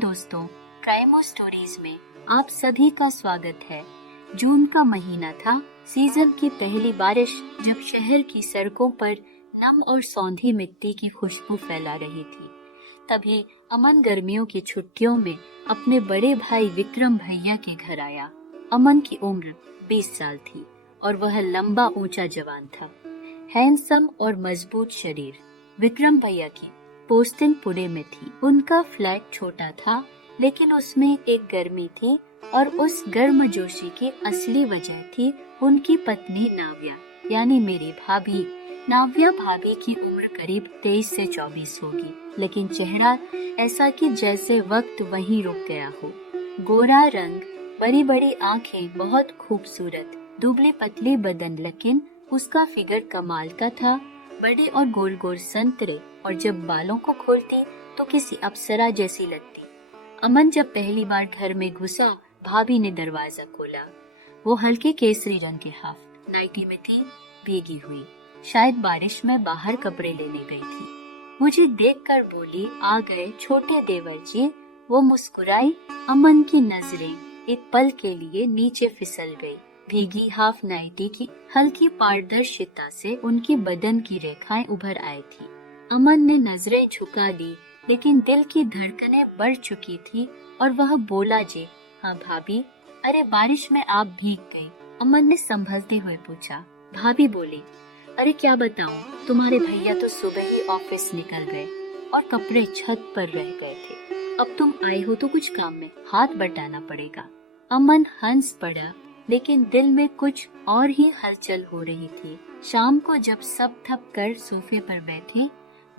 दोस्तों, क्राइमो स्टोरीज में आप सभी का स्वागत है। जून का महीना था। सीजन की पहली बारिश जब शहर की सड़कों पर नम और सौंधी मिट्टी की खुशबू फैला रही थी, तभी अमन गर्मियों की छुट्टियों में अपने बड़े भाई विक्रम भैया के घर आया। अमन की उम्र 20 साल थी और वह लंबा ऊंचा जवान था, हैंडसम और मजबूत शरीर। विक्रम भैया की पोस्टिंग पुणे में थी। उनका फ्लैट छोटा था, लेकिन उसमें एक गर्मी थी और उस गर्मजोशी की असली वजह थी उनकी पत्नी नाव्या, यानी मेरी भाभी। नाव्या भाभी की उम्र करीब 23 से 24 होगी, लेकिन चेहरा ऐसा कि जैसे वक्त वहीं रुक गया हो। गोरा रंग, बड़ी बड़ी आंखें, बहुत खूबसूरत, दुबली पतली बदन, लेकिन उसका फिगर कमाल का था। बड़े और गोल गोल संतरे, और जब बालों को खोलती तो किसी अप्सरा जैसी लगती। अमन जब पहली बार घर में घुसा, भाभी ने दरवाजा खोला। वो हल्के केसरी रंग के हाफ नाइटी में थी, भीगी हुई, शायद बारिश में बाहर कपड़े लेने गई थी। मुझे देखकर बोली, आ गए छोटे देवर जी। वो मुस्कुराई। अमन की नजरें एक पल के लिए नीचे फिसल गई। भीगी हाफ नाइटी की हल्की पारदर्शिता से उनकी बदन की रेखाएं उभर आई थी। अमन ने नजरें झुका ली, लेकिन दिल की धड़कनें बढ़ चुकी थी और वह बोला, जी हाँ भाभी। अरे बारिश में आप भीग गई? अमन ने संभलते हुए पूछा। भाभी बोली, अरे क्या बताऊं, तुम्हारे भैया तो सुबह ही ऑफिस निकल गए और कपड़े छत पर रह गए थे। अब तुम आई हो तो कुछ काम में हाथ बटाना पड़ेगा। अमन हंस पड़ा, लेकिन दिल में कुछ और ही हलचल हो रही थी। शाम को जब सब थक कर सोफे पर बैठी,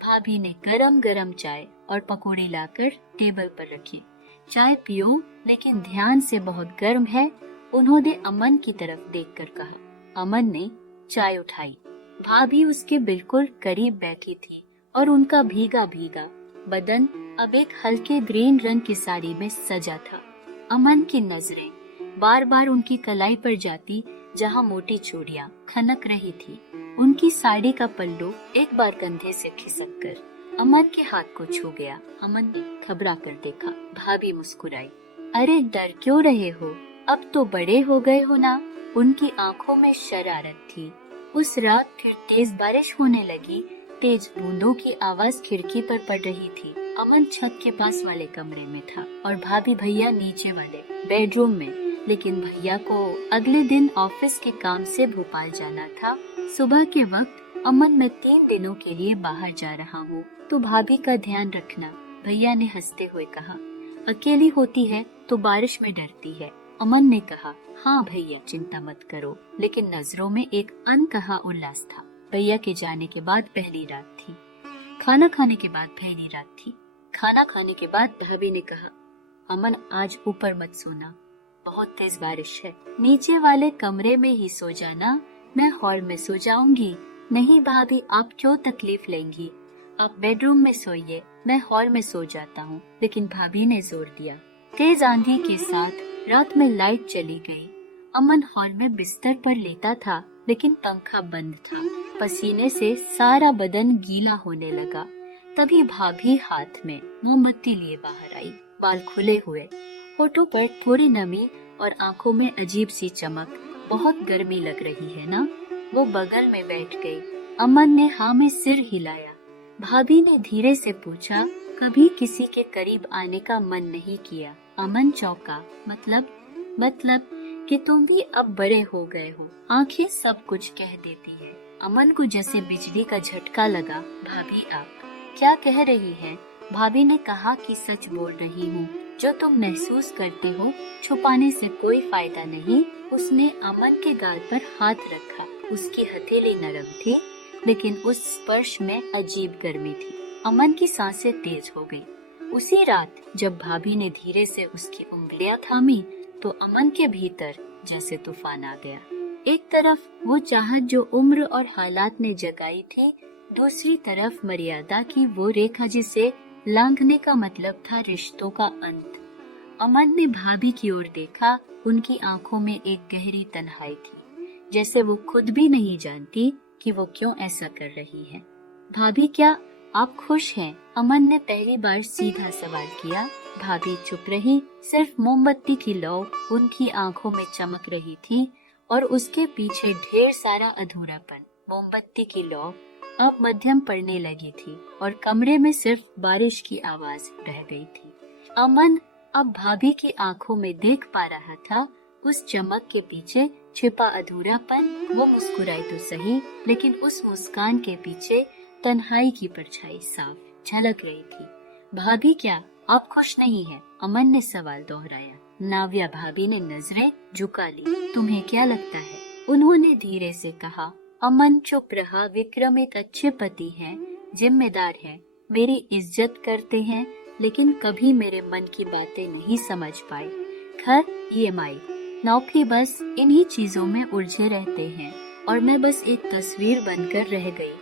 भाभी ने गरम गरम चाय और पकौड़ी लाकर टेबल पर रखी। चाय पियो, लेकिन ध्यान से, बहुत गर्म है, उन्होंने अमन की तरफ देखकर कहा। अमन ने चाय उठाई। भाभी उसके बिल्कुल करीब बैठी थी और उनका भीगा भीगा बदन अब एक हल्के ग्रीन रंग की साड़ी में सजा था। अमन की नजरें बार बार उनकी कलाई पर जाती, जहां मोटी चूड़ियां खनक रही थी। उनकी साड़ी का पल्लू एक बार कंधे से खिसक कर अमन के हाथ को छू गया। अमन ने घबरा कर देखा। भाभी मुस्कुराई। अरे डर क्यों रहे हो, अब तो बड़े हो गए हो ना। उनकी आंखों में शरारत थी। उस रात फिर तेज बारिश होने लगी। तेज बूंदों की आवाज खिड़की पर पड़ रही थी। अमन छत के पास वाले कमरे में था और भाभी भैया नीचे वाले बेडरूम में। लेकिन भैया को अगले दिन ऑफिस के काम से भोपाल जाना था। सुबह के वक्त, अमन, मैं 3 दिनों के लिए बाहर जा रहा हूँ, तो भाभी का ध्यान रखना, भैया ने हंसते हुए कहा। अकेली होती है तो बारिश में डरती है। अमन ने कहा, हाँ भैया चिंता मत करो, लेकिन नजरों में एक अनकहा उल्लास था। भैया के जाने के बाद पहली रात थी। खाना खाने के बाद पहली रात थी। खाना खाने के बाद भाभी ने कहा, अमन आज ऊपर मत सोना, बहुत तेज बारिश है, नीचे वाले कमरे में ही सो जाना, मैं हॉल में सो जाऊंगी। नहीं भाभी, आप क्यों तकलीफ लेंगी, आप बेडरूम में सोइए, मैं हॉल में सो जाता हूँ। लेकिन भाभी ने जोर दिया। तेज आंधी के साथ रात में लाइट चली गई। अमन हॉल में बिस्तर पर लेटा था, लेकिन पंखा बंद था। पसीने से सारा बदन गीला होने लगा। तभी भाभी हाथ में मोमबत्ती लिए बाहर आई, बाल खुले हुए, होठों पर थोड़ी नमी और आंखों में अजीब सी चमक। बहुत गर्मी लग रही है ना? वो बगल में बैठ गई। अमन ने हाँ में सिर हिलाया। भाभी ने धीरे से पूछा, कभी किसी के करीब आने का मन नहीं किया? अमन चौंका। मतलब कि तुम भी अब बड़े हो गए हो। आंखें सब कुछ कह देती है। अमन को जैसे बिजली का झटका लगा। भाभी आप क्या कह रही हैं? भाभी ने कहा कि सच बोल रही हूँ, जो तुम महसूस करते हो छुपाने से कोई फायदा नहीं। उसने अमन के गाल पर हाथ रखा। उसकी हथेली नरम थी, लेकिन उस स्पर्श में अजीब गर्मी थी। अमन की सांसें तेज हो गई। उसी रात जब भाभी ने धीरे से उसकी उंगलियां थामी, तो अमन के भीतर जैसे तूफान आ गया। एक तरफ वो चाहत जो उम्र और हालात ने जगाई थी, दूसरी तरफ मर्यादा की वो रेखा जिसे लांघने का मतलब था रिश्तों का अंत। अमन ने भाभी की ओर देखा। उनकी आंखों में एक गहरी तन्हाई थी, जैसे वो खुद भी नहीं जानती कि वो क्यों ऐसा कर रही है। भाभी क्या आप खुश हैं? अमन ने पहली बार सीधा सवाल किया। भाभी चुप रही। सिर्फ मोमबत्ती की लौ उनकी आंखों में चमक रही थी और उसके पीछे ढेर सारा अधूरापन। मोमबत्ती की लौ अब मध्यम पड़ने लगी थी और कमरे में सिर्फ बारिश की आवाज रह गई थी। अमन अब भाभी की आंखों में देख पा रहा था उस चमक के पीछे छिपा अधूरापन। वो मुस्कुराई तो सही, लेकिन उस मुस्कान के पीछे तन्हाई की परछाई साफ झलक रही थी। भाभी क्या आप खुश नहीं है? अमन ने सवाल दोहराया। नाव्या भाभी ने नजरें झुका ली। तुम्हें क्या लगता है? उन्होंने धीरे से कहा। अमन चुप रहा। विक्रम एक अच्छे पति हैं, जिम्मेदार हैं, मेरी इज्जत करते हैं, लेकिन कभी मेरे मन की बातें नहीं समझ पाए। घर, EMI, नौकरी, बस इन्हीं चीजों में उलझे रहते हैं और मैं बस एक तस्वीर बनकर रह गई।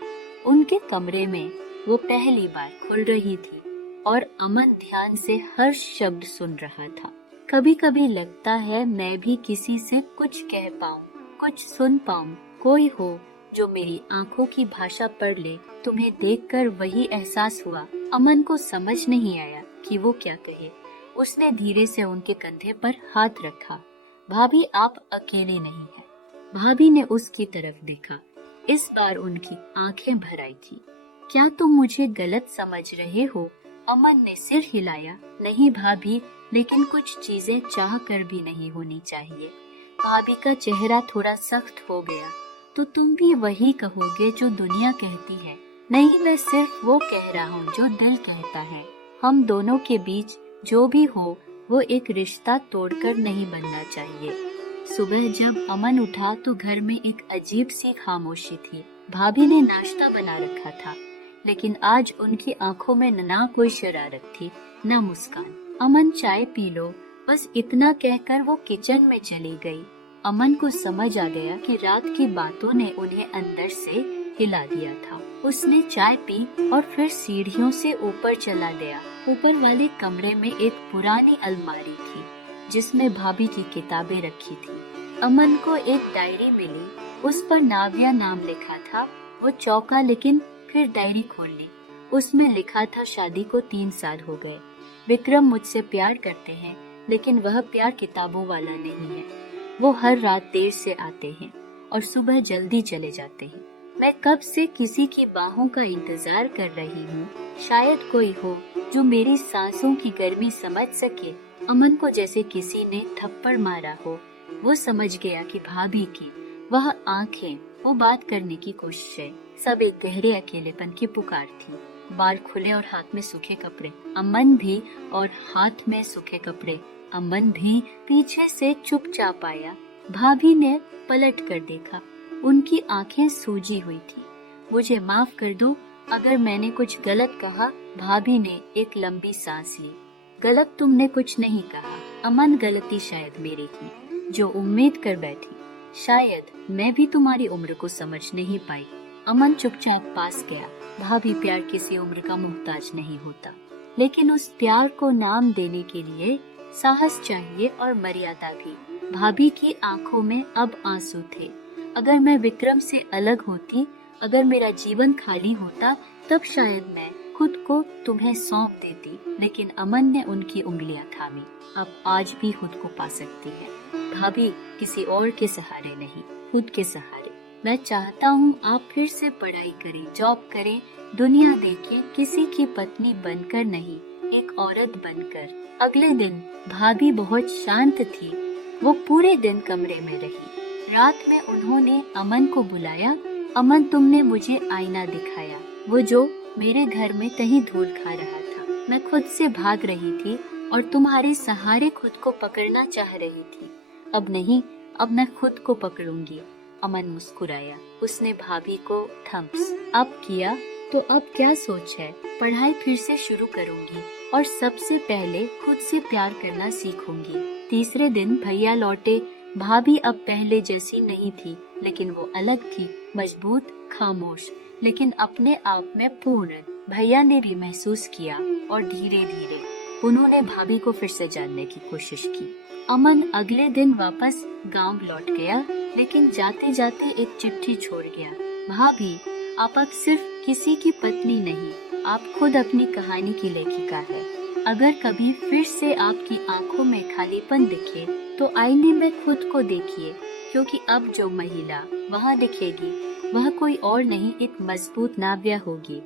उनके कमरे में वो पहली बार खुल रही थी और अमन ध्यान से हर शब्द सुन रहा था। कभी कभी लगता है मैं भी किसी से कुछ कह पाऊं, कुछ सुन पाऊं, कोई हो जो मेरी आंखों की भाषा पढ़ ले। तुम्हें देखकर वही एहसास हुआ। अमन को समझ नहीं आया कि वो क्या कहे। उसने धीरे से उनके कंधे पर हाथ रखा। भाभी आप अकेले नहीं हैं। भाभी ने उसकी तरफ देखा। इस बार उनकी आंखें भर आई थी। क्या तुम मुझे गलत समझ रहे हो? अमन ने सिर हिलाया। नहीं भाभी, लेकिन कुछ चीजें चाह कर भी नहीं होनी चाहिए। भाभी का चेहरा थोड़ा सख्त हो गया। तो तुम भी वही कहोगे जो दुनिया कहती है? नहीं, मैं सिर्फ वो कह रहा हूँ जो दिल कहता है। हम दोनों के बीच जो भी हो वो एक रिश्ता तोड़कर नहीं बनना चाहिए। सुबह जब अमन उठा तो घर में एक अजीब सी खामोशी थी। भाभी ने नाश्ता बना रखा था, लेकिन आज उनकी आंखों में ना कोई शरारत थी, ना मुस्कान। अमन चाय पी लो, बस इतना कहकर वो किचन में चली गई। अमन को समझ आ गया कि रात की बातों ने उन्हें अंदर से हिला दिया था। उसने चाय पी और फिर सीढ़ियों से ऊपर चला गया। ऊपर वाले कमरे में एक पुरानी अलमारी थी जिसमें भाभी की किताबें रखी थी। अमन को एक डायरी मिली, उस पर नाव्या नाम लिखा था। वो चौंका, लेकिन फिर डायरी खोल ली। उसमें लिखा था शादी को 3 साल हो गए। विक्रम मुझसे प्यार करते हैं, लेकिन वह प्यार किताबों वाला नहीं है। वो हर रात देर से आते हैं और सुबह जल्दी चले जाते हैं। मैं कब से किसी की बाहों का इंतजार कर रही हूँ। शायद कोई हो जो मेरी सांसों की गर्मी समझ सके। अमन को जैसे किसी ने थप्पड़ मारा हो। वो समझ गया कि भाभी की वह आंखें, वो बात करने की कोशिशें, सब एक गहरे अकेलेपन की पुकार थी। बाल खुले और हाथ में सूखे कपड़े। अमन भी, और हाथ में सूखे कपड़े। अमन भी पीछे से चुपचाप आया। भाभी ने पलट कर देखा। उनकी आंखें सूजी हुई थी। मुझे माफ कर दो अगर मैंने कुछ गलत कहा। भाभी ने एक लंबी सांस ली। गलत तुमने कुछ नहीं कहा अमन, गलती शायद मेरी थी जो उम्मीद कर बैठी। शायद मैं भी तुम्हारी उम्र को समझ नहीं पाई। अमन चुपचाप पास गया। भाभी, प्यार किसी उम्र का मोहताज नहीं होता, लेकिन उस प्यार को नाम देने के लिए साहस चाहिए और मर्यादा भी। भाभी की आंखों में अब आंसू थे। अगर मैं विक्रम से अलग होती, अगर मेरा जीवन खाली होता, तब शायद मैं खुद को तुम्हें सौंप देती। लेकिन अमन ने उनकी उंगलियां थामी। अब आज भी खुद को पा सकती है भाभी, किसी और के सहारे नहीं, खुद के सहारे। मैं चाहता हूँ आप फिर से पढ़ाई करें, जॉब करें, दुनिया देखें, किसी की पत्नी बनकर नहीं, एक औरत बनकर। अगले दिन भाभी बहुत शांत थी। वो पूरे दिन कमरे में रही। रात में उन्होंने अमन को बुलाया। अमन, तुमने मुझे आईना दिखाया, वो जो मेरे घर में कहीं धूल खा रहा था। मैं खुद से भाग रही थी और तुम्हारे सहारे खुद को पकड़ना चाह रही थी। अब नहीं, अब मैं खुद को पकड़ूंगी। अमन मुस्कुराया। उसने भाभी को थम्स अप किया। तो अब क्या सोच है? पढ़ाई फिर से शुरू करूंगी और सबसे पहले खुद से प्यार करना सीखूंगी। तीसरे दिन भैया लौटे। भाभी अब पहले जैसी नहीं थी, लेकिन वो अलग थी, मजबूत, खामोश, लेकिन अपने आप में पूर्ण। भैया ने भी महसूस किया और धीरे धीरे उन्होंने भाभी को फिर से जानने की कोशिश की। अमन अगले दिन वापस गांव लौट गया, लेकिन जाते जाते एक चिट्ठी छोड़ गया। भाभी, आप अब सिर्फ किसी की पत्नी नहीं, आप खुद अपनी कहानी की लेखिका है। अगर कभी फिर से आपकी आंखों में खालीपन दिखे तो आईने में खुद को देखिए, क्योंकि अब जो महिला वहाँ दिखेगी वह कोई और नहीं, एक मजबूत नाव्या होगी।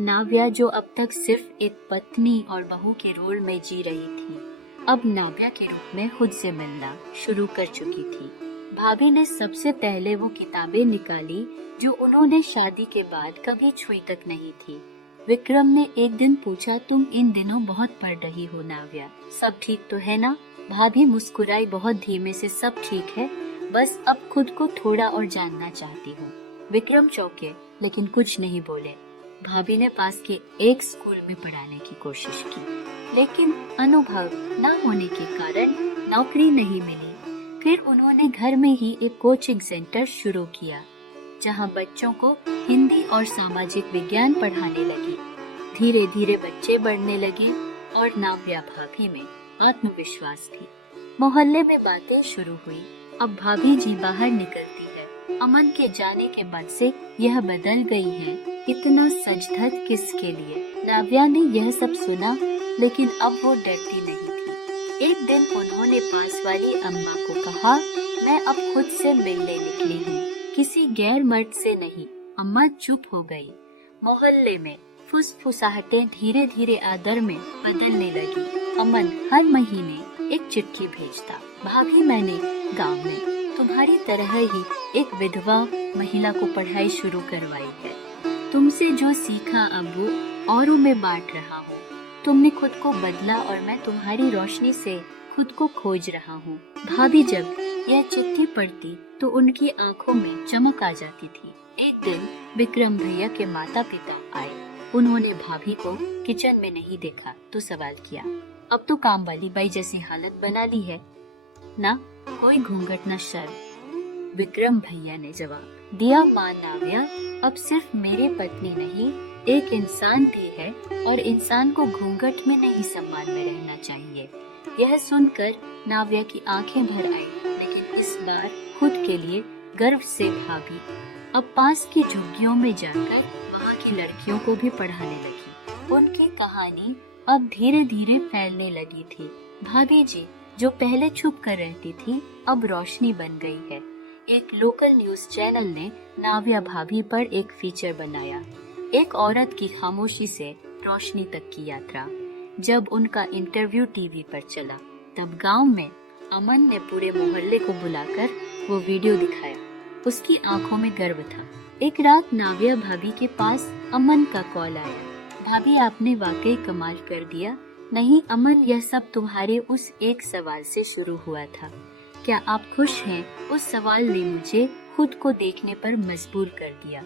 नाव्या जो अब तक सिर्फ एक पत्नी और बहू के रोल में जी रही थी, अब नाव्या के रूप में खुद से मिलना शुरू कर चुकी थी। भाभी ने सबसे पहले वो किताबें निकाली जो उन्होंने शादी के बाद कभी छुई तक नहीं थी। विक्रम ने एक दिन पूछा, तुम इन दिनों बहुत पढ़ रही हो नाव्या, सब ठीक तो है ना? भाभी मुस्कुराई बहुत धीमे से, सब ठीक है, बस अब खुद को थोड़ा और जानना चाहती हूँ। विक्रम चौंके लेकिन कुछ नहीं बोले। भाभी ने पास के एक स्कूल में पढ़ाने की कोशिश की, लेकिन अनुभव न होने के कारण नौकरी नहीं मिली। फिर उन्होंने घर में ही एक कोचिंग सेंटर शुरू किया, जहां बच्चों को हिंदी और सामाजिक विज्ञान पढ़ाने लगी। धीरे धीरे बच्चे बढ़ने लगे और नाव्या भाभी में आत्मविश्वास थी। मोहल्ले में बातें शुरू हुई, अब भाभी जी बाहर निकलती है। अमन के जाने के बाद से यह बदल गई है, इतना सज धज किसके लिए? नाव्या ने यह सब सुना, लेकिन अब वो डरती नहीं थी। एक दिन उन्होंने पास वाली अम्मा को कहा, मैं अब खुद से मिलने निकली हूँ, किसी गैर मर्द से नहीं। अम्मा चुप हो गई। मोहल्ले में फुसफुसाहटें धीरे धीरे आदर में बदलने लगी। अमन हर महीने एक चिट्ठी भेजता, भाभी मैंने गांव में तुम्हारी तरह ही एक विधवा महिला को पढ़ाई शुरू करवाई है। तुमसे जो सीखा अब्बू औरों में बांट रहा हूँ। तुमने खुद को बदला और मैं तुम्हारी रोशनी से खुद को खोज रहा हूँ। भाभी जब यह चिट्ठी पढ़ती तो उनकी आंखों में चमक आ जाती थी। एक दिन विक्रम भैया के माता पिता आए। उन्होंने भाभी को किचन में नहीं देखा तो सवाल किया, अब तो काम वाली बाई जैसी हालत बना ली है ना, कोई घूंघट न शर्म। विक्रम भैया ने जवाब दिया, मां नाव्या अब सिर्फ मेरी पत्नी नहीं, एक इंसान भी है और इंसान को घूंघट में नहीं सम्मान में रहना चाहिए। यह सुनकर नाव्या की आंखें भर आई, लेकिन इस बार खुद के लिए गर्व से भाभी अब पास की झुग्गियों में जाकर वहाँ की लड़कियों को भी पढ़ाने लगी। उनकी कहानी अब धीरे धीरे फैलने लगी थी। भाभी जी जो पहले छुप कर रहती थी, अब रोशनी बन गई है। एक लोकल न्यूज चैनल ने नाव्या भाभी पर एक फीचर बनाया, एक औरत की खामोशी से रोशनी तक की यात्रा। जब उनका इंटरव्यू टीवी पर चला, तब गांव में अमन ने पूरे मोहल्ले को बुलाकर वो वीडियो दिखाया। उसकी आंखों में गर्व था। एक रात नाव्या भाभी के पास अमन का कॉल आया, भाभी आपने वाकई कमाल कर दिया। नहीं अमन, यह सब तुम्हारे उस एक सवाल से शुरू हुआ था। क्या आप खुश हैं? उस सवाल ने मुझे खुद को देखने पर मजबूर कर दिया।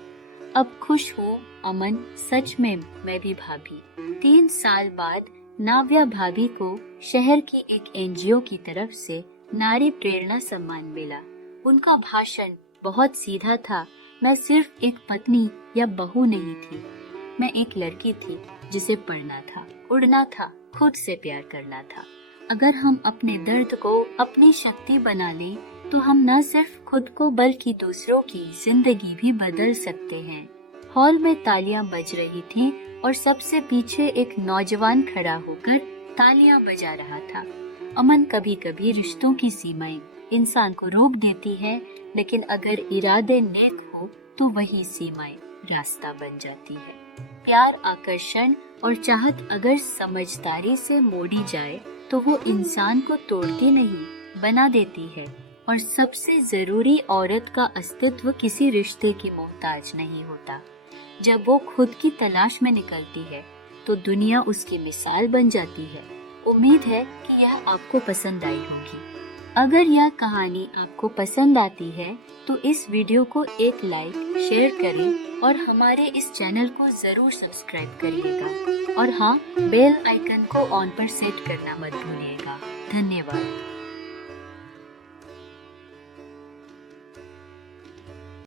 अब खुश हो अमन, सच में मैं भी भाभी। 3 साल बाद नाव्या भाभी को शहर की एक एनजीओ की तरफ से नारी प्रेरणा सम्मान मिला। उनका भाषण बहुत सीधा था, मैं सिर्फ एक पत्नी या बहू नहीं थी, मैं एक लड़की थी जिसे पढ़ना था, उड़ना था, खुद से प्यार करना था। अगर हम अपने दर्द को अपनी शक्ति बना लें तो हम न सिर्फ खुद को बल्कि दूसरों की जिंदगी भी बदल सकते हैं। हॉल में तालियां बज रही थीं और सबसे पीछे एक नौजवान खड़ा होकर तालियां बजा रहा था। अमन, कभी कभी रिश्तों की सीमाएं इंसान को रोक देती है, लेकिन अगर इरादे नेक हो तो वही सीमाएं रास्ता बन जाती है। प्यार, आकर्षण और चाहत अगर समझदारी से मोड़ी जाए तो वो इंसान को तोड़ती नहीं, बना देती है। और सबसे जरूरी, औरत का अस्तित्व किसी रिश्ते की मोहताज नहीं होता। जब वो खुद की तलाश में निकलती है तो दुनिया उसकी मिसाल बन जाती है। उम्मीद है कि यह आपको पसंद आई होगी। अगर यह कहानी आपको पसंद आती है तो इस वीडियो को एक लाइक, शेयर करें और हमारे इस चैनल को जरूर सब्सक्राइब करिएगा। और हाँ, बेल आइकन को ऑन पर सेट करना मत भूलिएगा। धन्यवाद।